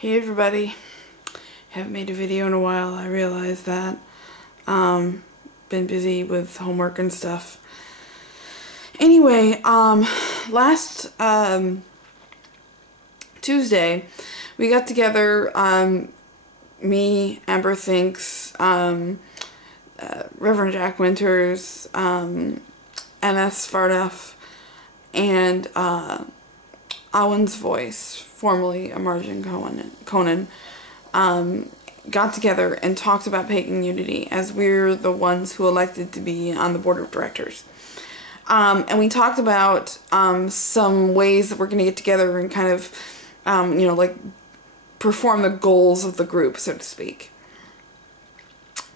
Hey everybody, haven't made a video in a while, I realize that. Been busy with homework and stuff. Anyway, last Tuesday, we got together, me, Amber Thinks, Reverend Jack Winters, MS Farduff, and Owen's Voice, formerly Emerging Conan, got together and talked about Pagan unity, as we're the ones who elected to be on the board of directors. And we talked about some ways that we're going to get together and kind of, like perform the goals of the group, so to speak.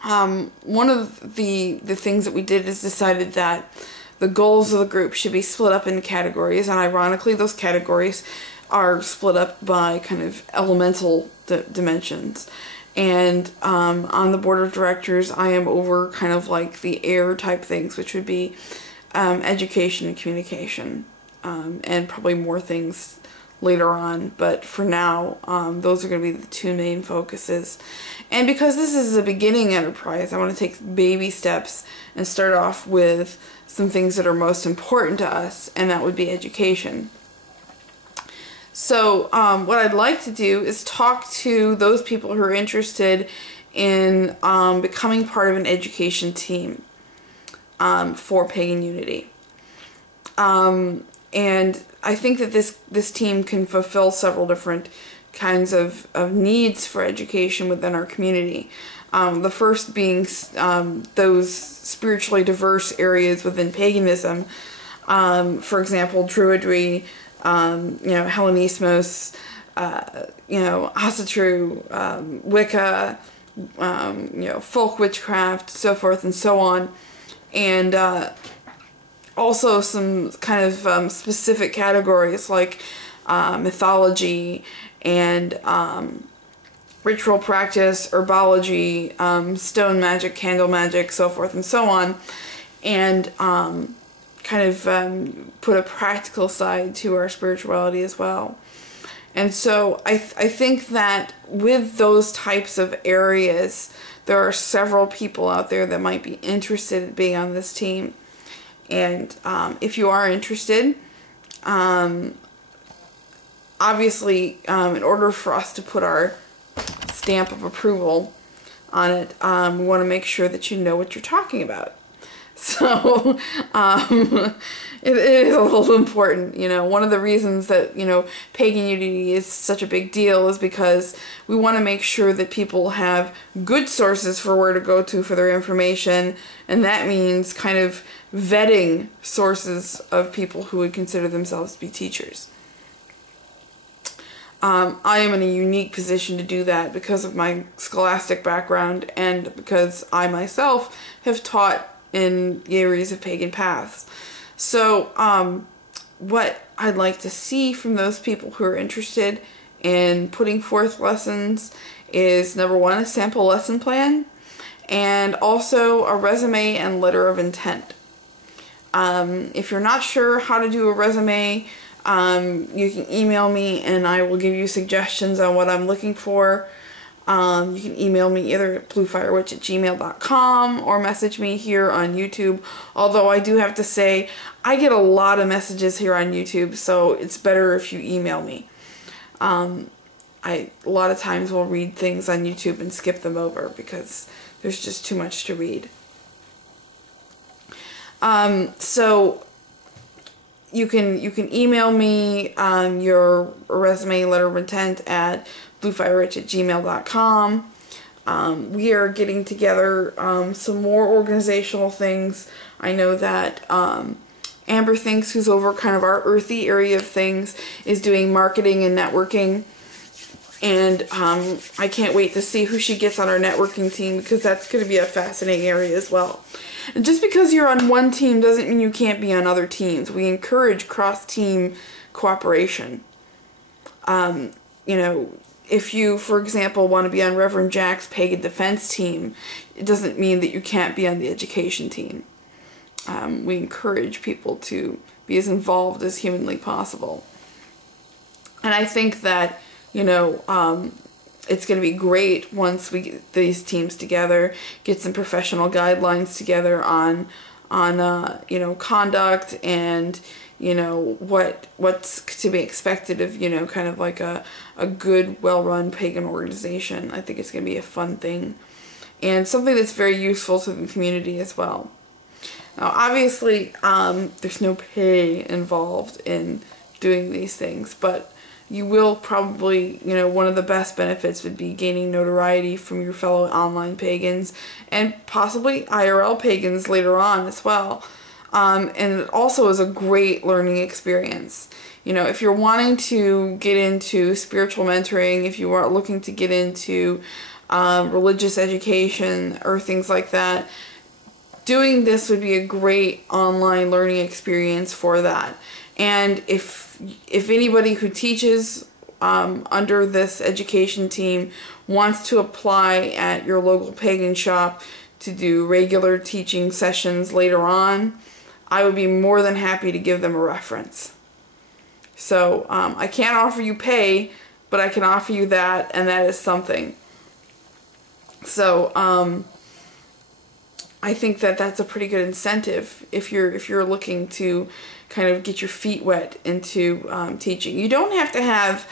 One of the things that we did is decided that the goals of the group should be split up into categories, and ironically those categories are split up by kind of elemental dimensions. And on the board of directors, I am over kind of like the air type things, which would be education and communication, and probably more things later on, but for now, those are going to be the two main focuses. And because this is a beginning enterprise, I want to take baby steps and start off with some things that are most important to us, and that would be education. So what I'd like to do is talk to those people who are interested in becoming part of an education team for Pagan Unity. And I think that this team can fulfill several different kinds of needs for education within our community. The first being those spiritually diverse areas within paganism. For example, Druidry, Hellenismos, Asatru, Wicca, folk witchcraft, so forth and so on. And also some kind of specific categories like mythology and ritual practice, herbology, stone magic, candle magic, so forth and so on, and kind of put a practical side to our spirituality as well. And so I think that with those types of areas, there are several people out there that might be interested in being on this team. And if you are interested, obviously, in order for us to put our stamp of approval on it, we want to make sure that you know what you're talking about. So it is a little important. One of the reasons that Pagan Unity is such a big deal is because we want to make sure that people have good sources for where to go to for their information, and that means kind of vetting sources of people who would consider themselves to be teachers. I am in a unique position to do that because of my scholastic background and because I myself have taught in the areas of pagan paths. So what I'd like to see from those people who are interested in putting forth lessons is, number one, a sample lesson plan, and also a resume and letter of intent. If you're not sure how to do a resume, you can email me and I will give you suggestions on what I'm looking for. You can email me either at bluefirewitch@gmail.com or message me here on YouTube. Although I do have to say, I get a lot of messages here on YouTube, so it's better if you email me. A lot of times will read things on YouTube and skip them over because there's just too much to read. So you can email me your resume, letter of intent at bluefirewitch@gmail.com. We are getting together some more organizational things. I know that Amber Thinks, who's over kind of our earthy area of things, is doing marketing and networking. And I can't wait to see who she gets on our networking team, because that's going to be a fascinating area as well. And just because you're on one team doesn't mean you can't be on other teams. We encourage cross-team cooperation. If you, for example, want to be on Reverend Jack's Pagan Defense team, it doesn't mean that you can't be on the education team. We encourage people to be as involved as humanly possible. And I think that you know, it's going to be great once we get these teams together, get some professional guidelines together on you know, conduct and, you know, what's to be expected of, you know, kind of like a good, well-run pagan organization. I think it's going to be a fun thing and something that's very useful to the community as well. Now, obviously, there's no pay involved in doing these things, but you will probably, you know, one of the best benefits would be gaining notoriety from your fellow online pagans and possibly IRL pagans later on as well. And it also is a great learning experience. You know, if you're wanting to get into spiritual mentoring, if you are looking to get into religious education or things like that, doing this would be a great online learning experience for that. And if anybody who teaches under this education team wants to apply at your local pagan shop to do regular teaching sessions later on, I would be more than happy to give them a reference. So I can't offer you pay, but I can offer you that, and that is something. So I think that that's a pretty good incentive if you're looking to kind of get your feet wet into teaching. You don't have to have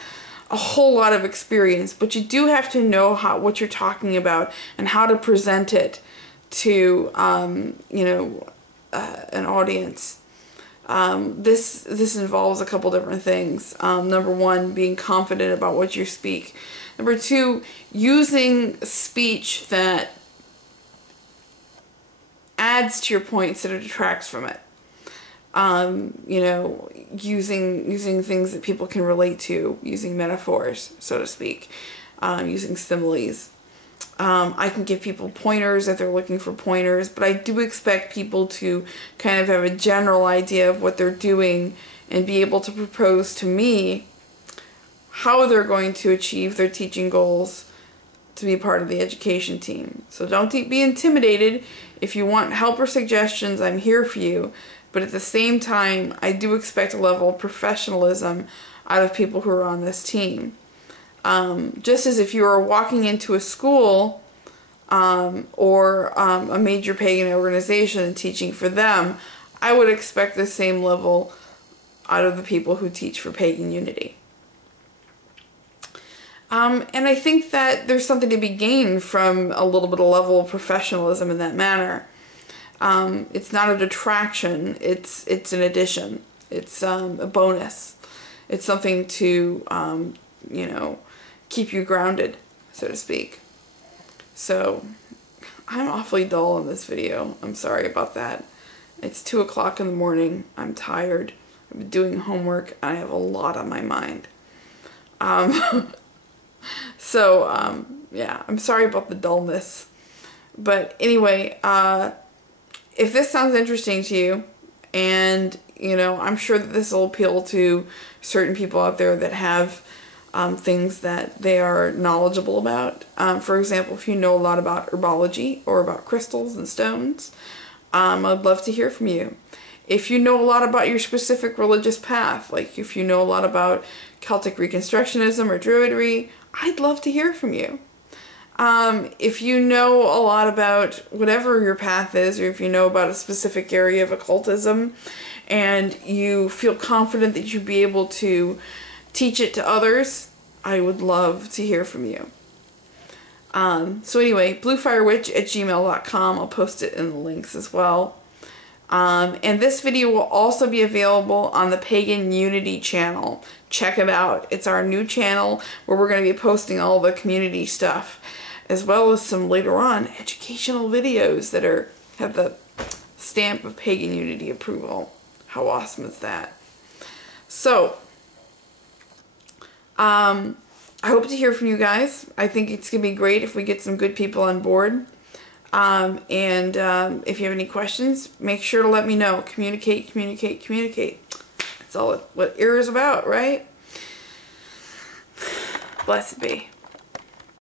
a whole lot of experience, but you do have to know what you're talking about and how to present it to you know, an audience. This involves a couple different things. Number one, being confident about what you speak. Number two, using speech that adds to your point instead of detracts from it. You know, using things that people can relate to, using metaphors, so to speak, using similes. I can give people pointers if they're looking for pointers, but I do expect people to kind of have a general idea of what they're doing and be able to propose to me how they're going to achieve their teaching goals to be part of the education team. So don't be intimidated. If you want help or suggestions, I'm here for you. But at the same time, I do expect a level of professionalism out of people who are on this team. Just as if you were walking into a school or a major pagan organization and teaching for them, I would expect the same level out of the people who teach for pagan unity. And I think that there's something to be gained from a little bit of level of professionalism in that manner. It's not a detraction, it's an addition. It's a bonus. It's something to, you know, keep you grounded, so to speak. So, I'm awfully dull in this video. I'm sorry about that. It's 2 o'clock in the morning. I'm tired. I've been doing homework. I have a lot on my mind. So, yeah, I'm sorry about the dullness. But anyway, if this sounds interesting to you, and, you know, I'm sure that this will appeal to certain people out there that have things that they are knowledgeable about. For example, if you know a lot about herbology or about crystals and stones, I'd love to hear from you. If you know a lot about your specific religious path, like if you know a lot about Celtic Reconstructionism or Druidry, I'd love to hear from you. If you know a lot about whatever your path is, or if you know about a specific area of occultism, and you feel confident that you'd be able to teach it to others, I would love to hear from you. So anyway, bluefirewitch@gmail.com. I'll post it in the links as well. And this video will also be available on the Pagan Unity channel. Check it out. It's our new channel where we're going to be posting all the community stuff, as well as some later on educational videos that have the stamp of Pagan Unity approval. How awesome is that? So, I hope to hear from you guys. I think it's going to be great if we get some good people on board. If you have any questions, make sure to let me know. Communicate, communicate, communicate. That's all what IR is about, right? Blessed be.